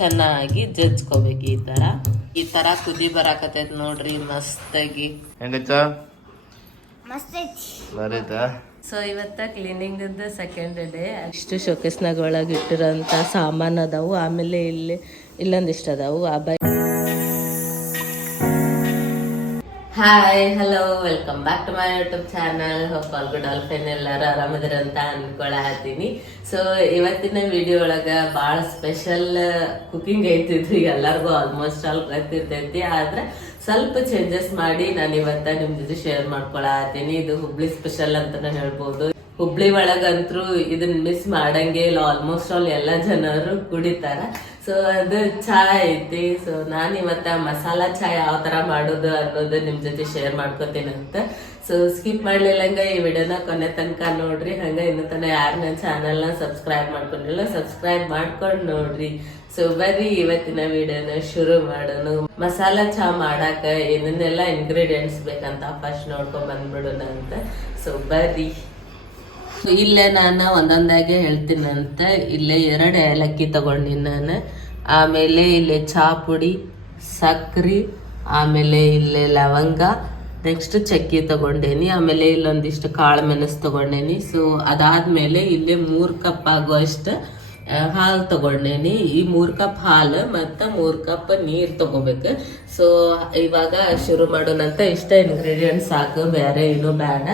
ಚೆನ್ನಾಗಿ ಜಜ್ಕೋಬೇಕು ಈ ತರ. ಈ ತರ ಕುದಿ ಬರಾಕತೈತ್ ನೋಡ್ರಿ ಮಸ್ತಾಗಿ. ಹೆಂಗಚ್ಚ? ಬರೀತಾ ಸೊ ಇವತ್ತ ಕ್ಲೀನಿಂಗ್ ಸೆಕೆಂಡ್ ಡೇ ಅಷ್ಟು ಶೋಕೇಸ್ನಾಗ ಒಳಗೆ ಇಟ್ಟಿರೋಂಥ ಸಾಮಾನು ಅದಾವು. ಆಮೇಲೆ ಇಲ್ಲಿ ಇಲ್ಲೊಂದಿಷ್ಟು ಅದಾವು. ಆ bye hi hello welcome back to my YouTube channel hope all good all fine ಎಲ್ಲರೂ ಆರಾಮದಿರ ಅಂತ ಅನ್ಕೊಳತ್ತೀನಿ ಸೊ ಇವತ್ತಿನ ವಿಡಿಯೋ ಒಳಗ ಬಹಳ ಸ್ಪೆಷಲ್ ಕುಕಿಂಗ್ ಐತಿದ್ರು ಎಲ್ಲರಿಗೂ ಆಲ್ಮೋಸ್ಟ್ ಆಲ್ ಗೊತ್ತಿರ್ತೈತಿ. ಆದ್ರೆ ಸ್ವಲ್ಪ ಚೇಂಜಸ್ ಮಾಡಿ ನಾನು ಇವತ್ತ ನಿಮ್ ಜೊತೆ ಶೇರ್ ಮಾಡ್ಕೊಳತ್ತೀನಿ ಇದು ಹುಬ್ಳಿ ಸ್ಪೆಷಲ್ ಅಂತಾನೆ ಹೇಳ್ಬೋದು. ಹುಬ್ಳಿ ಒಳಗಂತೂ ಇದನ್ನ ಮಿಸ್ ಮಾಡಂಗೆ ಇಲ್ಲ ಆಲ್ಮೋಸ್ಟ್ ಆಲ್ ಎಲ್ಲ ಜನರು ಕುಡಿತಾರ. ಸೊ ಅದು ಚಾ ಐತಿ. ಸೊ ನಾನು ಇವತ್ತ ಮಸಾಲಾ ಚಾಯ್ ಯಾವ ತರ ಮಾಡೋದು ಅನ್ನೋದು ನಿಮ್ ಜೊತೆ ಶೇರ್ ಮಾಡ್ಕೋತೀನಿ ಅಂತ. ಸೊ ಸ್ಕಿಪ್ ಮಾಡ್ಲಿಲ್ಲಂಗ ಈ ವಿಡಿಯೋನ ಕೊನೆ ತನಕ ನೋಡ್ರಿ. ಹಂಗ ಇನ್ನು ತನ ಯಾರು ನನ್ನ ಸಬ್ಸ್ಕ್ರೈಬ್ ಮಾಡ್ಕೊಂಡಿಲ್ಲ ಸಬ್ಸ್ಕ್ರೈಬ್ ಮಾಡ್ಕೊಂಡು ನೋಡ್ರಿ. ಸೊ ಬರ್ರಿ ಇವತ್ತಿನ ವಿಡಿಯೋನ ಶುರು ಮಾಡೋಣ. ಮಸಾಲಾ ಚಾ ಮಾಡಾಕ ಏನನ್ನೆಲ್ಲ ಇಂಗ್ರೀಡಿಯೆಂಟ್ಸ್ ಬೇಕಂತ ಫಸ್ಟ್ ನೋಡ್ಕೊಂಡ್ ಬಂದ್ಬಿಡೋಣ ಅಂತ. ಸೊ ಬರ್ರಿ ಇಲ್ಲೇ ನಾನು ಒಂದೊಂದಾಗೆ ಹೇಳ್ತೀನಂತ. ಇಲ್ಲೇ ಎರಡು ಏಲಕ್ಕಿ ತಗೊಂಡಿನಿ ನಾನು. ಆಮೇಲೆ ಇಲ್ಲಿ ಚಹಾ ಪುಡಿ, ಸಕ್ರೆ, ಆಮೇಲೆ ಇಲ್ಲೇ ಲವಂಗ, ನೆಕ್ಸ್ಟ್ ಚಕ್ಕಿ ತಗೊಂಡೇನಿ. ಆಮೇಲೆ ಇಲ್ಲೊಂದಿಷ್ಟು ಕಾಳು ಮೆಣಸು ತಗೊಂಡೇನಿ. ಸೊ ಅದಾದ್ಮೇಲೆ ಇಲ್ಲಿ ಮೂರು ಕಪ್ ಆಗುವಷ್ಟು ಹಾಲು ತಗೊಂಡೇನಿ. ಈ ಮೂರು ಕಪ್ ಹಾಲು ಮತ್ತು ಮೂರು ಕಪ್ ನೀರು ತಗೋಬೇಕು. ಸೊ ಇವಾಗ ಶುರು ಮಾಡೋಣಂತ ಇಷ್ಟ ಇಂಗ್ರೀಡಿಯೆಂಟ್ಸ್ ಸಾಕು, ಬೇರೆ ಏನು ಬೇಡ.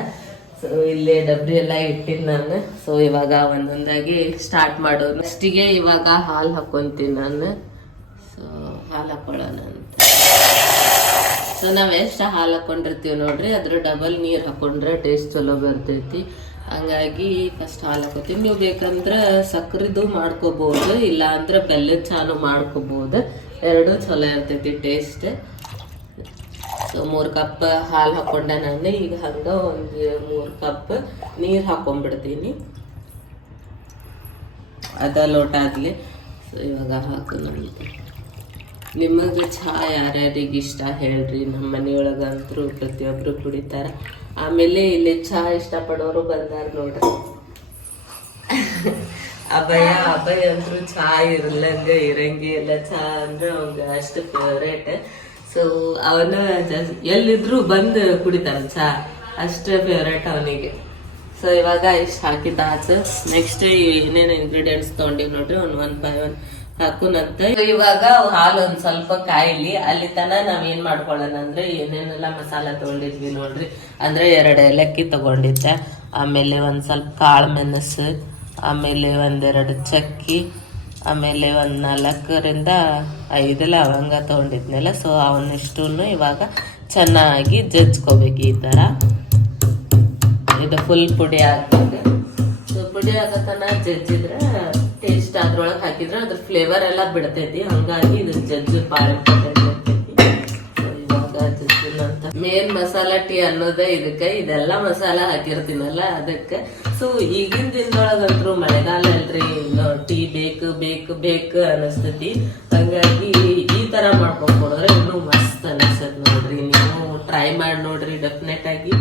ಸೊ ಇಲ್ಲೇ ಡಬ್ರಿ ಎಲ್ಲ ಇಟ್ಟಿನಿ ನಾನು. ಸೊ ಇವಾಗ ಒಂದೊಂದಾಗಿ ಸ್ಟಾರ್ಟ್ ಮಾಡೋದು. ನೆಕ್ಸ್ಟಿಗೆ ಇವಾಗ ಹಾಲು ಹಾಕೊಂತೀನಿ ನಾನು. ಸೊ ಹಾಲು ಹಾಕೊಳ್ಳೋಣ ಅಂತ. ಸೊ ನಾವ್ ಎಷ್ಟು ಹಾಲು ಹಾಕೊಂಡಿರ್ತೀವಿ ನೋಡ್ರಿ, ಅದ್ರ ಡಬಲ್ ನೀರು ಹಾಕೊಂಡ್ರೆ ಟೇಸ್ಟ್ ಚಲೋ ಬರ್ತೈತಿ. ಹಂಗಾಗಿ ಫಸ್ಟ್ ಹಾಲು ಹಾಕೋತೀನಿ. ನೀವು ಬೇಕಂದ್ರೆ ಸಕ್ಕರೆದು ಮಾಡ್ಕೋಬಹುದು ಇಲ್ಲಾಂದ್ರೆ ಬೆಲ್ಲದ ಚಾನು ಮಾಡ್ಕೋಬಹುದು ಎರಡು ಚಲೋ ಇರ್ತೈತಿ ಟೇಸ್ಟ್ ಮೂರು ಕಪ್ ಹಾಲು ಹಾಕೊಂಡ ನಾನು. ಈಗ ಹಂಗೆ ಒಂದು ಮೂರು ಕಪ್ ನೀರು ಹಾಕೊಂಡ್ಬಿಡ್ತೀನಿ ಅದ ಲೋಟ ಆಗಲಿ. ಸೊ ಇವಾಗ ಹಾಕೋಣ ನಿಮಗೆ ಚಹಾ ಯಾರ್ಯಾರಿಗೆ ಇಷ್ಟ ಹೇಳ್ರಿ. ನಮ್ಮ ಮನೆಯೊಳಗಂತರೂ ಪ್ರತಿಯೊಬ್ರು ಕುಡಿತಾರ. ಆಮೇಲೆ ಇಲ್ಲಿ ಚಹಾ ಇಷ್ಟಪಡೋರು ಬಂದಾರ ನೋಡ್ರಿ. ಅಭಯ ಅಭಯ ಅಂದ್ರೂ ಚಹಾ ಇರ್ಲಂಗ ಇರಂಗಿ ಎಲ್ಲ ಚಹಾ ಅಂದ್ರೆ ಅವಂಗ ಅಷ್ಟು ಫೇವ್ರೇಟ್ ಸೊ ಅವನ ಎಲ್ಲಿದ್ರು ಬಂದು ಕುಡಿತಾನ ಚಾ ಅಷ್ಟೇ ಫೇವ್ರೇಟ್ ಅವನಿಗೆ. ಸೊ ಇವಾಗ ಇಷ್ಟು ಹಾಕಿದ್ದ ಆಚೆ. ನೆಕ್ಸ್ಟ್ ಏನೇನು ಇಂಗ್ರೀಡಿಯೆಂಟ್ಸ್ ತಗೊಂಡಿವಿ ನೋಡ್ರಿ ಒನ್ ಒನ್ ಬೈ ಒನ್ ಹಾಕುನಂತ. ಇವಾಗ ಹಾಲು ಒಂದ್ ಸ್ವಲ್ಪ ಕಾಯಿಲಿ, ಅಲ್ಲಿ ತನ ನಾವ್ ಏನ್ ಮಾಡ್ಕೊಳ್ಳೋಣ ಅಂದ್ರೆ, ಏನೇನೆಲ್ಲ ಮಸಾಲ ತಗೊಂಡಿದ್ವಿ ನೋಡ್ರಿ. ಅಂದ್ರೆ ಎರಡು ಏಲಕ್ಕಿ ತಗೊಂಡಿದ್ದೆ. ಆಮೇಲೆ ಒಂದ್ ಸ್ವಲ್ಪ ಕಾಳು ಮೆಣಸು, ಆಮೇಲೆ ಒಂದೆರಡು ಚಕ್ಕಿ ಆಮೇಲೆ ಒಂದು ನಾಲ್ಕರಿಂದ ಐದು ಲವಂಗ ತಗೊಂಡಿದ್ನಲ್ಲ ಸೊ ಅವನಿಷ್ಟು ಇವಾಗ ಚೆನ್ನಾಗಿ ಜಜ್ಕೋಬೇಕು ಈ ಥರ ಇದು ಫುಲ್ ಪುಡಿ ಹಾಕ್ಬೇಕು ಸೊ ಪುಡಿ ಆಗತನ ಜಜ್ಜಿದ್ರೆ ಟೇಸ್ಟ್ ಅದ್ರೊಳಗೆ ಹಾಕಿದ್ರೆ ಅದ್ರ ಫ್ಲೇವರ್ ಎಲ್ಲ ಬಿಡ್ತೈತಿ. ಹಂಗಾಗಿ ಇದು ಜಜ್ಜಿ ಭಾಳ ಮೇನ್ ಮಸಾಲಾ ಟೀ ಅನ್ನೋದೇ ಇದಕ್ಕೆ. ಇದೆಲ್ಲ ಮಸಾಲ ಹಾಕಿರ್ತೀನಲ್ಲ, ಅದಕ್ಕೆ. ಸೊ ಈಗಿನ ದಿನದೊಳಗಂತೂ ಮಳೆಗಾಲ ಅಲ್ರಿ. ಟೀ ಬೇಕು ಬೇಕು ಬೇಕು ಅನಿಸ್ತೈತಿ. ಹಂಗಾಗಿ ಈ ತರ ಮಾಡ್ಕೊಂಡ್ರೆ ಕೊಡಿದ್ರೆ ಇನ್ನೂ ಮಸ್ತ್ ಅನಿಸ್ತದ ನೋಡ್ರಿ. ನೀವು ಟ್ರೈ ಮಾಡಿ ನೋಡ್ರಿ ಡೆಫಿನೆಟ್ ಆಗಿ.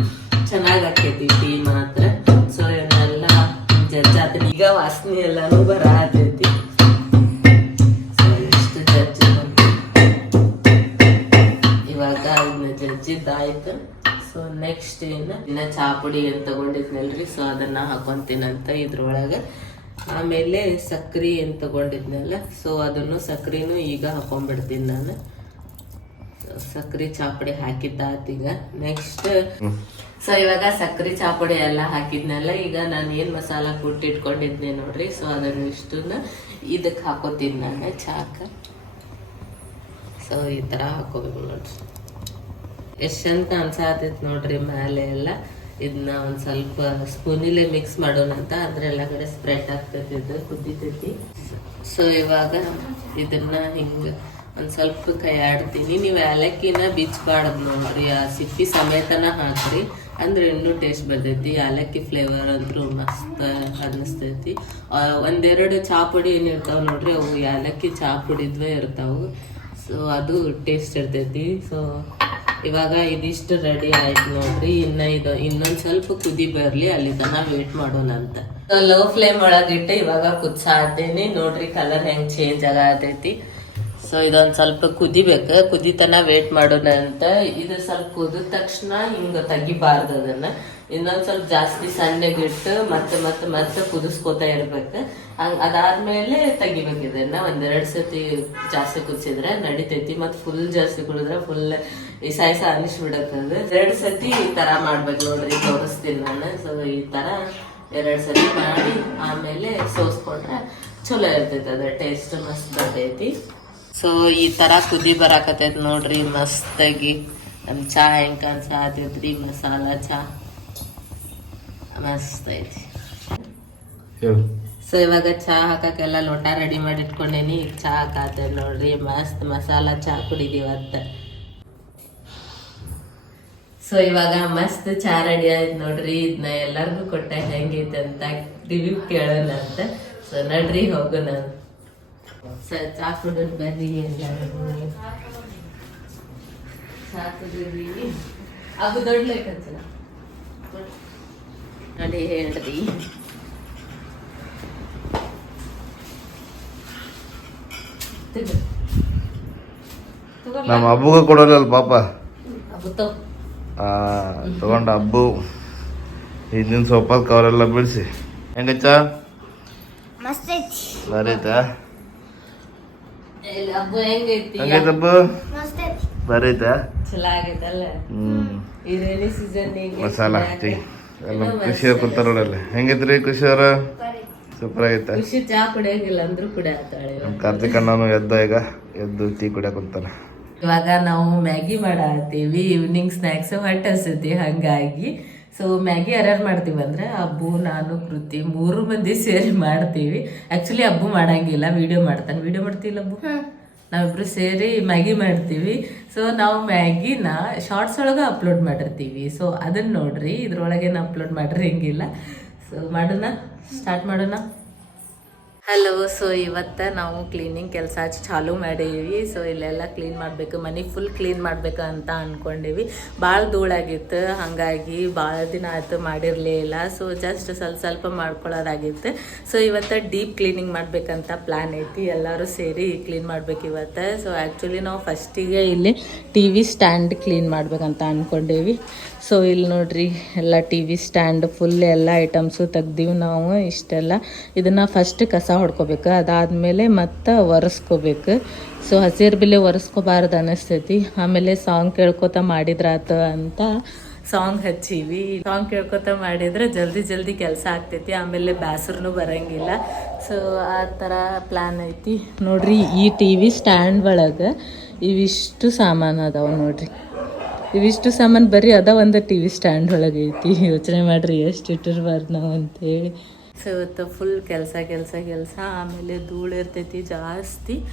ಜಜ್ಜಿದ್ದಾಯ್ತು ಸೊ ನೆಕ್ಸ್ಟ್ ಇನ್ನು ಇನ್ನ ಚಹಾ ಪುಡಿ ಏನ್ ತಗೊಂಡಿದ್ನಲ್ರಿ. ಸೊ ಅದನ್ನ ಹಾಕೊಂತೀನಂತ ಇದ್ರೊಳಗ. ಆಮೇಲೆ ಸಕ್ರಿ ಏನು ತಗೊಂಡಿದ್ನಲ್ಲ ಸೊ ಅದನ್ನು ಸಕ್ರಿನೂ ಈಗ ಹಾಕೊಂಡ್ಬಿಡ್ತೀನಿ ನಾನು. ಸಕ್ರಿ ಚಾಪುಡಿ ಹಾಕಿದ್ದಾತ್ ಈಗ. ನೆಕ್ಸ್ಟ್ ಸೊ ಇವಾಗ ಸಕ್ರಿ ಚಾಪುಡಿ ಎಲ್ಲ ಹಾಕಿದ್ನಲ್ಲ ಈಗ ನಾನು ಏನ್ ಮಸಾಲ ಕುಟ್ಟಿಟ್ಕೊಂಡಿದ್ನಿ ನೋಡ್ರಿ. ಸೊ ಅದನ್ನ ಇಷ್ಟನ್ನ ಇದಕ್ಕೆ ಹಾಕೋತೀನಿ ನಾನು ಚಾಕ. ಸೊ ಈ ತರ ಹಾಕೋಬೇಕು ನೋಡ್ರಿ. ಎಷ್ಟಂತ ಅನ್ಸಾತೈತೆ ನೋಡ್ರಿ ಮೇಲೆ ಎಲ್ಲ. ಇದನ್ನ ಒಂದ್ ಸ್ವಲ್ಪ ಸ್ಪೂನಿಲೆ ಮಿಕ್ಸ್ ಮಾಡೋಣ ಅಂತ. ಅಂದ್ರೆ ಎಲ್ಲ ಕಡೆ ಸ್ಪ್ರೆಡ್ ಆಗ್ತೈತಿ ಇದು, ಕುದ್ದಿತೈತಿ. ಸೊ ಇವಾಗ ಇದನ್ನ ಹಿಂಗ ಒಂದ್ ಸ್ವಲ್ಪ ಕೈ ಆಡ್ತೀನಿ ನೀವು ಏಲಕ್ಕಿನ ಬಿಚ್ಚಬಾರ್ದು ನೋಡ್ರಿ. ಆ ಸಿಪ್ಪಿ ಸಮೇತನ ಹಾಕ್ರಿ. ಅಂದ್ರೆ ಇನ್ನೂ ಟೇಸ್ಟ್ ಬರ್ತೈತಿ. ಏಲಕ್ಕಿ ಫ್ಲೇವರ್ ಅಂತೂ ಮಸ್ತ್ ಅನ್ನಿಸ್ತೈತಿ. ಒಂದೆರಡು ಚಾ ಪುಡಿ ಏನಿರ್ತಾವೆ ನೋಡ್ರಿ. ಅವು ಏಲಕ್ಕಿ ಚಾ ಪುಡಿದ್ವೇ ಇರ್ತಾವು. ಸೊ ಅದು ಟೇಸ್ಟ್ ಇರ್ತೈತಿ. ಸೊ ಇವಾಗ ಇದಿಷ್ಟು ರೆಡಿ ಆಯ್ತು ನೋಡ್ರಿ. ಇನ್ನ ಇದು, ಇನ್ನೊಂದ್ ಸ್ವಲ್ಪ ಕುದಿ ಬರ್ಲಿ ಅಲ್ಲಿ ತನ ವೇಟ್ ಮಾಡೋಣ ಅಂತ. ಲೋ ಫ್ಲೇಮ್ ಒಳಗಿಟ್ಟು ಇವಾಗ ಕುದ್ಸಾತೀನಿ ನೋಡ್ರಿ ಕಲರ್ ಹೆಂಗ್ ಚೇಂಜ್ ಆಗತೈತಿ. ಸೊ ಇದೊಂದ್ ಸ್ವಲ್ಪ ಕುದಿಬೇಕು. ಕುದಿತನ ವೇಟ್ ಮಾಡೋಣ ಅಂತ. ಇದು ಸ್ವಲ್ಪ ಕುದಿದ ತಕ್ಷಣ ಹಿಂಗ ತೆಗಿಬಾರ್ದು ಅದನ್ನ. ಇನ್ನೊಂದ್ ಸ್ವಲ್ಪ ಜಾಸ್ತಿ ಸಣ್ಣಗಿಟ್ಟು ಮತ್ತೆ ಮತ್ತೆ ಮತ್ತೆ ಕುದಿಸ್ಕೋತಾ ಇರ್ಬೇಕು. ಹಂಗ ಅದಾದ್ಮೇಲೆ ತೆಗಿಬೇಕು ಒಂದೆರಡು ಸತಿ ಜಾಸ್ತಿ ಕುದಿಸಿದ್ರೆ ನಡಿತೈತಿ. ಮತ್ ಫುಲ್ ಜಾಸ್ತಿ ಕುಡಿದ್ರೆ ಫುಲ್ ಈ ಸಾಯಸ ಅನಿಸ್ಬಿಡತ್ತದ ಎರಡ್ ಸತಿ ಈ ತರ ಮಾಡ್ಬೇಕು ನೋಡ್ರಿ, ತೋರಿಸ್ತೀನಿ ನಾನು. ಸೊ ಈ ತರ ಎರಡ್ ಸತಿ ಮಾಡಿ ಆಮೇಲೆ ಸೋಸ್ಕೊಂಡ್ರೆ ಚಲೋ ಇರ್ತೈತಿ ಅದ. ಟೇಸ್ಟ್ ಮಸ್ತ್ ಬರ್ತೈತಿ. ಸೊ ಈ ತರ ಕುದಿ ಬರಾಕತೈತಿ ನೋಡ್ರಿ. ಮಸ್ತಾಗಿ. ನಮ್ ಚಾ, ಹೆಂಗ್ ಕಾಣ್ಸಾತೈತ್ರಿ ಮಸಾಲಾ ಚಾ. ಮಸ್ತ್ ಐತಿ ಸೊ ಇವಾಗ ಚಹಾ ಹಾಕಕ್ಕೆಲ್ಲ ಲೋಟ ರೆಡಿ ಮಾಡಿ ಇಟ್ಕೊಂಡೇನಿ ಈಗ ಚಹಾ ಹಾಕಾತೆ ನೋಡ್ರಿ. ಮಸ್ತ್ ಮಸಾಲಾ ಚಹಾ ಕುಡಿದೀವತ್ತ ಸೊ ಇವಾಗ ಮಸ್ತ್ ಚಹಾ ರೆಡಿ ಆಯ್ತು ನೋಡ್ರಿ. ಇದನ್ನ ಎಲ್ಲರಿಗೂ ಕೊಟ್ಟೆ ಹೆಂಗೈತೆ ಅಂತ ರಿವ್ಯೂ ಕೇಳೋಣ ಅಂತ. ಸೊ ನಡ್ರಿ ಹೋಗೋಣ. ಸೊ ಚಹಾ ಕುಡಿದ್ ಬರ್ರಿ ಎಲ್ಲರೂ. ಚಹಾ ಕುಡಿದ್ರಿ ಅದು ದೊಡ್ಡ ಹೇಳ್ರಿ. ತಗೊಂಡ್ ನಮ್ಮ ಹಬ್ಬಗೂ ಕೊಡೋಲ್ಲ ಪಾಪ. ತಗೊಂಡ ಹಬ್ಬು ಹಿಂದಿನ ಸೊಪ್ಪದ ಕವರೆಲ್ಲ ಬಿಡಿಸಿ. ಹೆಂಗಚ್ಚ? ಬರೈತಾ ಹೆಂಗೈತಿ ಹಬ್ಬು ಬರೈತಾ ಮಸಾಲ ಟೀ ಎಲ್ಲ ಖುಷಿ ಕೂತಾರ ನೋಡಲ್ಲ. ಹೆಂಗಿದ್ರಿ ಖುಷಿ ಅವ್ರ? ಸೂಪರ್ ಆಗೈತೆ. ಖುಷಿ ಚಾ ಕುಡಿಯಂಗಿಲ್ಲ ಅಂದ್ರೂ ಕುಡಿಯತ್ತಾಳೆ ನಮ್ಮ ಕಾರ್ತಿಕ್ ಅಣ್ಣನು ಎದ್ದ ಈಗ ಎದ್ದು ಟೀ ಕುಡಿಯಕ್ ಕುಂತಾನ ಇವಾಗ ನಾವು ಮ್ಯಾಗಿ ಮಾಡತ್ತೀವಿ ಈವ್ನಿಂಗ್ ಸ್ನ್ಯಾಕ್ಸ್ ಹೊಟ್ಟೆ ಹಸಿತಿ ಹಂಗಾಗಿ. ಸೊ ಮ್ಯಾಗಿ ಯಾರ್ಯಾರು ಮಾಡ್ತೀವಿ ಅಂದ್ರೆ ಅಬ್ಬು ನಾನು ಕೃತಿ ಮೂರು ಮಂದಿ ಸೇರಿ ಮಾಡ್ತೀವಿ. ಆಕ್ಚುಲಿ ಅಬ್ಬು ಮಾಡಂಗಿಲ್ಲ ವಿಡಿಯೋ ಮಾಡ್ತಾನೆ. ವಿಡಿಯೋ ಮಾಡ್ತಿಲ್ಲ ಅಬ್ಬು? ನಾವಿಬ್ರು ಸೇರಿ ಮ್ಯಾಗಿ ಮಾಡ್ತೀವಿ. ಸೊ ನಾವು ಮ್ಯಾಗಿನ ಶಾರ್ಟ್ಸ್ ಒಳಗೆ ಅಪ್ಲೋಡ್ ಮಾಡಿರ್ತೀವಿ. ಸೊ ಅದನ್ನ ನೋಡ್ರಿ. ಇದ್ರೊಳಗೇನು ಅಪ್ಲೋಡ್ ಮಾಡಿರಂಗಿಲ್ಲ ಸೊ ಮಾಡೋಣ. ಸ್ಟಾರ್ಟ್ ಮಾಡೋಣ. ಹಲೋ ಸೊ ಇವತ್ತು ನಾವು ಕ್ಲೀನಿಂಗ್ ಕೆಲಸ ಚಾಲೂ ಮಾಡೀವಿ ಸೊ ಇಲ್ಲೆಲ್ಲ ಕ್ಲೀನ್ ಮಾಡಬೇಕು, ಮನೆ ಫುಲ್ ಕ್ಲೀನ್ ಮಾಡ್ಬೇಕು ಅಂತ ಅಂದ್ಕೊಂಡೀವಿ ಭಾಳ ಧೂಳಾಗಿತ್ತು, ಹಾಗಾಗಿ ಭಾಳ ದಿನ ಆಯ್ತು ಮಾಡಿರಲಿಲ್ಲ ಸೊ ಜಸ್ಟ್ ಸ್ವಲ್ಪ ಸ್ವಲ್ಪ ಮಾಡ್ಕೊಳ್ಳೋದಾಗಿತ್ತು. ಸೊ ಇವತ್ತು ಡೀಪ್ ಕ್ಲೀನಿಂಗ್ ಮಾಡಬೇಕಂತ ಪ್ಲ್ಯಾನ್ ಐತಿ. ಎಲ್ಲರೂ ಸೇರಿ ಕ್ಲೀನ್ ಮಾಡ್ಬೇಕು ಇವತ್ತು. ಸೊ ಆ್ಯಕ್ಚುಲಿ ನಾವು ಫಸ್ಟಿಗೆ ಇಲ್ಲಿ ಟಿ ವಿ ಸ್ಟ್ಯಾಂಡ್ ಕ್ಲೀನ್ ಮಾಡ್ಬೇಕಂತ ಅಂದ್ಕೊಂಡೇವಿ ಸೊ ಇಲ್ಲಿ ನೋಡ್ರಿ, ಎಲ್ಲ ಟಿ ವಿ ಸ್ಟ್ಯಾಂಡ್ ಫುಲ್ ಎಲ್ಲ ಐಟಮ್ಸು ತೆಗ್ದೀವಿ ನಾವು. ಇಷ್ಟೆಲ್ಲ. ಇದನ್ನು ಫಸ್ಟ್ ಕಸ ಹೊಡ್ಕೋಬೇಕು. ಅದಾದಮೇಲೆ ಮತ್ತೆ ಒರೆಸ್ಕೋಬೇಕು. ಸೊ ಹಸಿರು ಬಿಲೆ ಒರೆಸ್ಕೋಬಾರ್ದು ಅನ್ನಿಸ್ತೈತಿ ಆಮೇಲೆ ಸಾಂಗ್ ಕೇಳ್ಕೊತ ಮಾಡಿದ್ರಾತ ಅಂತ ಸಾಂಗ್ ಹಚ್ಚೀವಿ. ಸಾಂಗ್ ಕೇಳ್ಕೊತ ಮಾಡಿದ್ರೆ ಜಲ್ದಿ ಜಲ್ದಿ ಕೆಲಸ ಆಗ್ತೈತಿ. ಆಮೇಲೆ ಬ್ಯಾಸರ್ನು ಬರಂಗಿಲ್ಲ. ಸೊ ಆ ಥರ ಪ್ಲ್ಯಾನ್ ಐತಿ. ನೋಡ್ರಿ, ಈ ಟಿ ವಿ ಸ್ಟ್ಯಾಂಡ್ ಒಳಗೆ ಇವಿಷ್ಟು ಸಾಮಾನು ಅದಾವ ನೋಡ್ರಿ. ಇವಿಷ್ಟು ಸಾಮಾನು ಬರೀ ಅದ ಒಂದು ಟಿ ವಿ ಸ್ಟ್ಯಾಂಡ್ ಒಳಗೆ ಐತಿ ಯೋಚನೆ ಮಾಡ್ರಿ, ಎಷ್ಟು ಇಟ್ಟಿರ್ಬಾರ್ದು ನಾವು ಅಂತೇಳಿ. ಸೊ ಇವತ್ತು ಫುಲ್ ಕೆಲಸ ಕೆಲಸ ಕೆಲಸ. ಆಮೇಲೆ ಧೂಳು ಇರ್ತೈತಿ ಜಾಸ್ತಿ.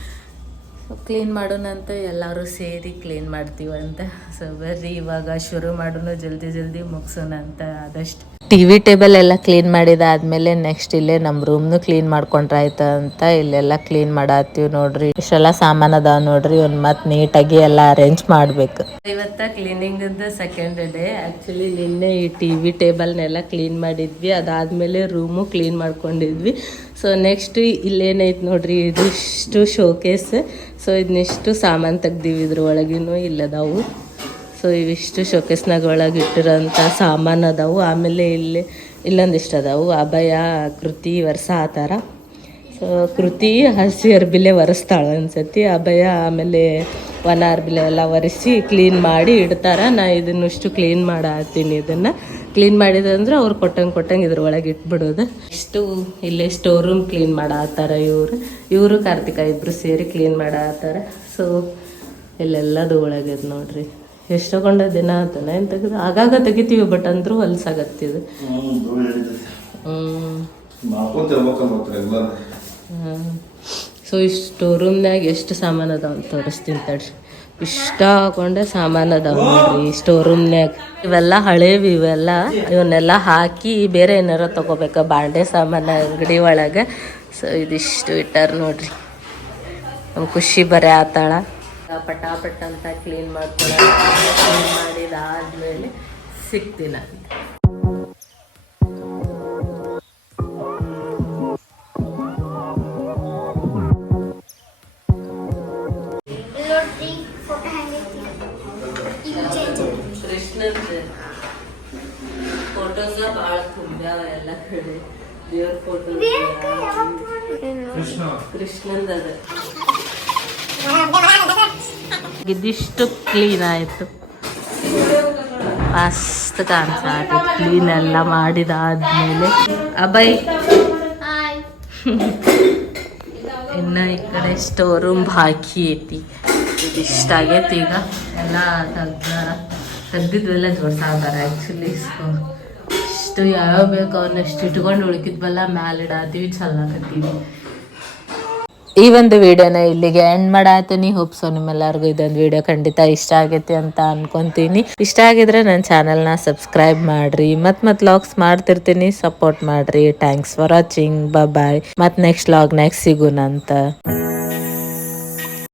ಸೊ ಕ್ಲೀನ್ ಮಾಡೋಣ ಅಂತ ಎಲ್ಲರೂ ಸೇರಿ ಕ್ಲೀನ್ ಮಾಡ್ತೀವಂತ. ಸೊ ಬರ್ರಿ, ಇವಾಗ ಶುರು ಮಾಡೋಣ, ಜಲ್ದಿ ಜಲ್ದಿ ಮುಗಿಸೋಣ ಅಂತ ಆದಷ್ಟು. ಟಿ ವಿ ಟೇಬಲ್ ಎಲ್ಲ ಕ್ಲೀನ್ ಮಾಡಿದಾದ್ಮೇಲೆ ನೆಕ್ಸ್ಟ್ ಇಲ್ಲೇ ನಮ್ಮ ರೂಮ್ನು ಕ್ಲೀನ್ ಮಾಡ್ಕೊಂಡ್ರಾಯ್ತ ಅಂತ ಇಲ್ಲೆಲ್ಲ ಕ್ಲೀನ್ ಮಾಡತ್ತೀವಿ ನೋಡ್ರಿ. ಇಷ್ಟೆಲ್ಲ ಸಾಮಾನ್ ಅದಾವ ನೋಡ್ರಿ, ಒಂದು ಮತ್ತೆ ನೀಟಾಗಿ ಎಲ್ಲ ಅರೇಂಜ್ ಮಾಡ್ಬೇಕು. ಇವತ್ತ ಕ್ಲೀನಿಂಗ್ ಸೆಕೆಂಡ್ ಡೇ ಆಕ್ಚುಲಿ ನಿನ್ನೆ ಈ ಟಿ ವಿ ಟೇಬಲ್ನೆಲ್ಲ ಕ್ಲೀನ್ ಮಾಡಿದ್ವಿ. ಅದಾದ್ಮೇಲೆ ರೂಮು ಕ್ಲೀನ್ ಮಾಡ್ಕೊಂಡಿದ್ವಿ. ಸೊ ನೆಕ್ಸ್ಟ್ ಇಲ್ಲೇನೈತೆ ನೋಡ್ರಿ, ಇದಿಷ್ಟು ಶೋಕೇಸ್ ಸೊ ಇದನ್ನಿಷ್ಟು ಸಾಮಾನು ತೆಗ್ದೀವಿ ಇದ್ರ ಒಳಗಿನೂ ಇಲ್ಲದಾವು. ಸೊ ಇವಿಷ್ಟು ಶೋಕೇಸ್ನಾಗ ಒಳಗೆ ಇಟ್ಟಿರೋಂಥ ಸಾಮಾನು ಅದಾವು. ಆಮೇಲೆ ಇಲ್ಲಿ, ಇಲ್ಲೊಂದಿಷ್ಟು ಅದಾವು. ಅಭಯ, ಕೃತಿ, ವರ್ಷ, ಆ ಥರ. ಸೊ ಕೃತಿ, ಹಸಿ ಅರ್ಬಿಲೆ ಒರೆಸ್ತಾಳೆ ಅನ್ಸತಿ ಅಭಯ ಆಮೇಲೆ ಒಣ ಅರ್ಬಿಲೆ ಎಲ್ಲ ಒರೆಸಿ ಕ್ಲೀನ್ ಮಾಡಿ ಇಡ್ತಾರೆ. ನಾ ಇದನ್ನಷ್ಟು ಕ್ಲೀನ್ ಮಾಡತ್ತೀನಿ ಇದನ್ನು. ಕ್ಲೀನ್ ಮಾಡಿದಂದ್ರೆ ಅವ್ರು ಕೊಟ್ಟಂಗೆ ಕೊಟ್ಟಂಗೆ ಇದ್ರೊಳಗೆ ಇಟ್ಬಿಡೋದು. ಇಷ್ಟು ಇಲ್ಲೇ ಸ್ಟೋರ್ ರೂಮ್ ಕ್ಲೀನ್ ಮಾಡತ್ತಾರ ಇವರು. ಇವರು ಕಾರ್ತಿಕ ಇಬ್ಬರು ಸೇರಿ ಕ್ಲೀನ್ ಮಾಡತ್ತಾರ ಸೊ ಇಲ್ಲೆಲ್ಲದು ಒಳಗಿದೆ ನೋಡ್ರಿ. ಎಷ್ಟು ತಗೊಂಡ ದಿನ ಆತನ? ಏನು ತೆಗೆದು ಆಗಾಗ ತೆಗಿತೀವಿ ಬಟ್ ಅಂದ್ರೂ ಹೊಲ್ಸಾಗತ್ತಿದು ಇದು. ಸೊ ಇಷ್ಟು ಸ್ಟೋರ್ ರೂಮ್ನಾಗ ಎಷ್ಟು ಸಾಮಾನು ಅದಾವ? ಅಂತ ತೋರಿಸ್ತೀನಿ ತಡ್ರಿ. ಇಷ್ಟ ಹಾಕೊಂಡೆ ಸಾಮಾನು ಅದಾವ ನೋಡ್ರಿ ಸ್ಟೋರ್ ರೂಮ್ನ್ಯಾಗ ಇವೆಲ್ಲ ಹಳೇವಿ ಇವೆಲ್ಲ ಇವನ್ನೆಲ್ಲ ಹಾಕಿ ಬೇರೆ ಏನಾರ ತಗೋಬೇಕ? ಬಾಂಡೆ ಸಾಮಾನು ಅಂಗಡಿ ಒಳಗೆ. ಸೊ ಇದಿಷ್ಟು ಇಟ್ಟಾರ ನೋಡ್ರಿ. ನಮ್ ಖುಷಿ ಬರೇ ಆತಾಳ. ಪಟಾಪಟ ಅಂತ ಕ್ಲೀನ್ ಮಾಡ್ಕೊಳ್ಳೋ ಕ್ಲೀನ್ ಮಾಡಿದಾದ್ಮೇಲೆ ಸಿಗ್ತೀನಿ ನಾನು. ಭಾಳ ಎಲ್ಲ ಕಡೆ. ದೇವ್ರ ಫೋಟೋ ಕೃಷ್ಣಂದ ಅದ. ಇದಿಷ್ಟು ಕ್ಲೀನ್ ಆಯಿತು. ಮಸ್ತ್ ಕಾಣಿಸ್ತಾ ಕ್ಲೀನ್ ಎಲ್ಲ ಮಾಡಿದಾದ್ಮೇಲೆ. ಅಬೈ ಇನ್ನ ಈ ಕಡೆ ಸ್ಟೋರ್ ರೂಮ್ ಬಾಕಿ ಐತಿ. ಇದಿಷ್ಟ ಆಗೈತಿ ಈಗ. ಎಲ್ಲ ತಗ್ದಾರ ತೆಗ್ದಿದ್ವೆಲ್ಲ ಜೋಡ್ಸಾದಾರ ಆ್ಯಕ್ಚುಲಿ ಸೊ ಇಷ್ಟು ಯಾವ್ಯಾವ ಬೇಕು ಅವನ್ನಷ್ಟು ಇಟ್ಕೊಂಡು ಉಳ್ಕಿದ್ವಲ್ಲ ಮ್ಯಾಲಿಡಾತೀವಿ ಚಲ್ಲಾಕತ್ತೀವಿ ಈ ಒಂದು ವಿಡಿಯೋನ ಇಲ್ಲಿಗೆ ಎಂಡ್ ಮಾಡಾತೀನಿ ಹೋಪ್ ಸೊ ನಿಮ್ಮೆಲ್ಲರಿಗೂ ಇದೊಂದು ವಿಡಿಯೋ ಖಂಡಿತ ಇಷ್ಟ ಆಗೈತಿ ಅಂತ ಅನ್ಕೊಂತೀನಿ. ಇಷ್ಟ ಆಗಿದ್ರೆ ನನ್ನ ಚಾನಲ್ನ ಸಬ್ಸ್ಕ್ರೈಬ್ ಮಾಡ್ರಿ. ಮತ್ ಮತ್ ಲಾಗ್ಸ್ ಮಾಡ್ತಿರ್ತೀನಿ. ಸಪೋರ್ಟ್ ಮಾಡ್ರಿ. ಥ್ಯಾಂಕ್ಸ್ ಫಾರ್ ವಾಚಿಂಗ್ ಬಾಯ್ ಮತ್ ನೆಕ್ಸ್ಟ್ ಲಾಗ್ ನೆಕ್ಸ್ಟ್ ಸಿಗುನಂತ.